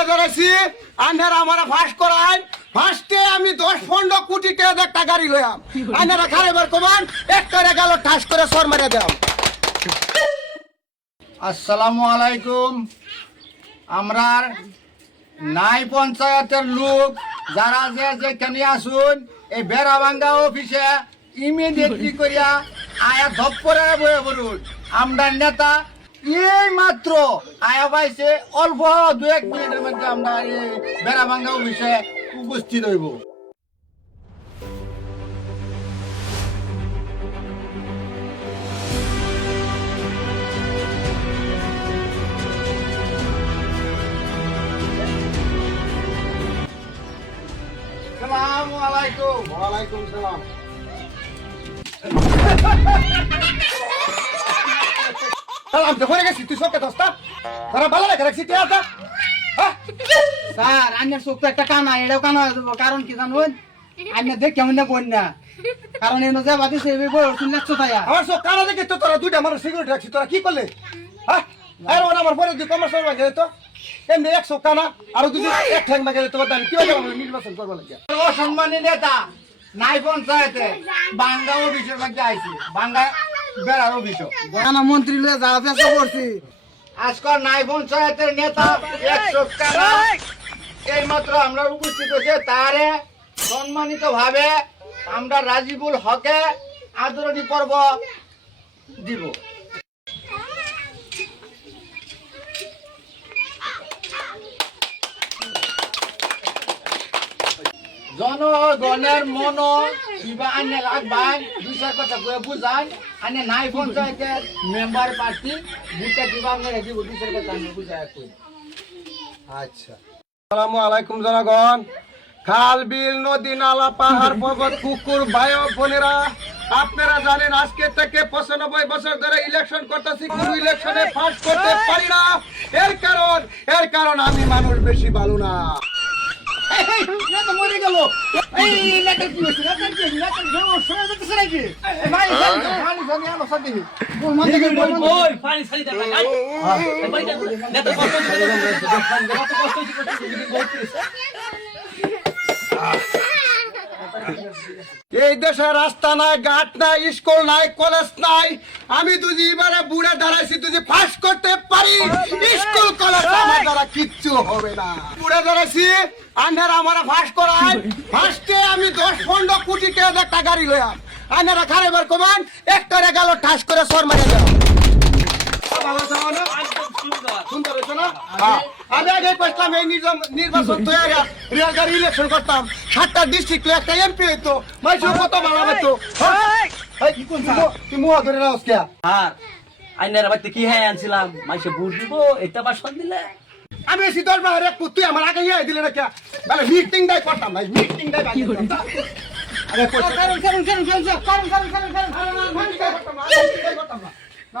বুড়া ধরেছি আন্ধার আমার ফাঁস করাই ফার্স্টে আমি 10-15 কোটি টাকা একটা গাড়ি লইয়াম আন্ধারা খারাইবার কমান একটা গেল ঠাস করে সর মারে দাম। আসসালামু আলাইকুম। আমরা নাই পঞ্চায়েতের লোক যারা যে যেখানে আসুন এই বেড়াভাঙ্গা অফিসে ইমিডিয়েটলি করিয়া আয়া ধপ্পরে বয়ে পড়ুন। আমরা নেতা এই মাত্র আয়া পাইছে অল্প 2-1 মিনিটের মধ্যে আমরা এই বেড়াভাঙ্গা অফিসে উপস্থিত হইব। আসসালামু আলাইকুম। ওয়ালাইকুম সালাম। সালাম তো করে গেছি তুই সবকে দস্তা তোরা ভালো লাগে রাখছি তুই আসা স্যার আন্যের চোখ তো একটা কানা, এটাও কানা হয়ে যাবো। কারণ কি জানুন, আন্যের দেখ কেমন না বোন না, কারণ এনে যে বাদি সে লাগছো তাই আমার সব কানা দেখে তো তোরা দুইটা আমার সিকিউরিটি রাখছি তোরা কি করলে হ্যাঁ আর ওরা আমার পরে দুই কমার্স লাগে তো এমনি 100 কানা আর দুই এক ঠ্যাং মাগে তো দাম কি হবে আমরা নির্বাচন করব লাগে। অসম্মানী নেতা নাই পঞ্চায়েতে বাঙ্গা অফিসের মধ্যে আইছি, বাঙ্গা বেড়ার অফিস কানা মন্ত্রী লয়ে যা ফেসা করছি আজকাল নাই পঞ্চায়েতের নেতা 100 টাকা এই মাত্র আমরা উপস্থিত হয়েছে। তারে সম্মানিত ভাবে আমরা রাজিবুল হকে আদরণী পর্ব দিব। জনগণের মন কিবা আনে লাগবাই দুই চার কথা কয়ে বুঝান আনে নাই পঞ্চায়েতের মেম্বার পার্টি বুঝতে কিবা আমরা দিব দুই চার কথা আমি বুঝাই কই। আচ্ছা আসসালামু আলাইকুম জনগণ। খাল বিল নদী নালা পাহাড় পর্বত কুকুর ভাই ও বোনেরা আপনারা জানেন আজকে থেকে 95 বছর ধরে ইলেকশন করতেছি, কোনো ইলেকশনে পাস করতে পারি না। এর কারণ আমি মানুষ বেশি ভালো না। মরে গেল এই লেটার কি হইছে, লেটার কি লেটার শোনা যাচ্ছে নাকি ভাই পানি পানি আলো সাথে বল মান থেকে বল ওই পানি ছাড়ি দা ভাই এই পানিটা নেতা কষ্ট এই দেশে রাস্তা নাই, ঘাট নাই, স্কুল নাই, কলেজ নাই। আমি তুই এবারে বুড়ে দাঁড়াইছি তুই পাস করতে পারি, স্কুল কলেজ আমার দ্বারা কিচ্ছু হবে না। বুড়ে দাঁড়াইছি আন্ধার আমার ফাঁস করাই ফার্স্টে আমি 10-15 কোটি টাকা একটা গাড়ি লইয়াম আন্ধারা খারাইবার কমান একটা গেল ঠাস করে সর মারে দাও। সুন্দর হয়েছে না? আমি আগে করতাম এই নির্বাচন তৈরি রেলগাড়ি ইলেকশন করতাম 7টা ডিস্ট্রিক্ট একটা এমপি হইতো মাইসব কত ভালো হইতো। তুই মুয়া ধরে না আজকে আর আইনার বাইতে কি হ্যাঁ আনছিলাম মাইসে ভোট দিব এটা বাসন দিলে আমি এসি 10 বার এক তুই আমার আগে ইয়ে দিলে না কে মানে মিটিং দাই করতাম ভাই মিটিং দাই আরে করতাম না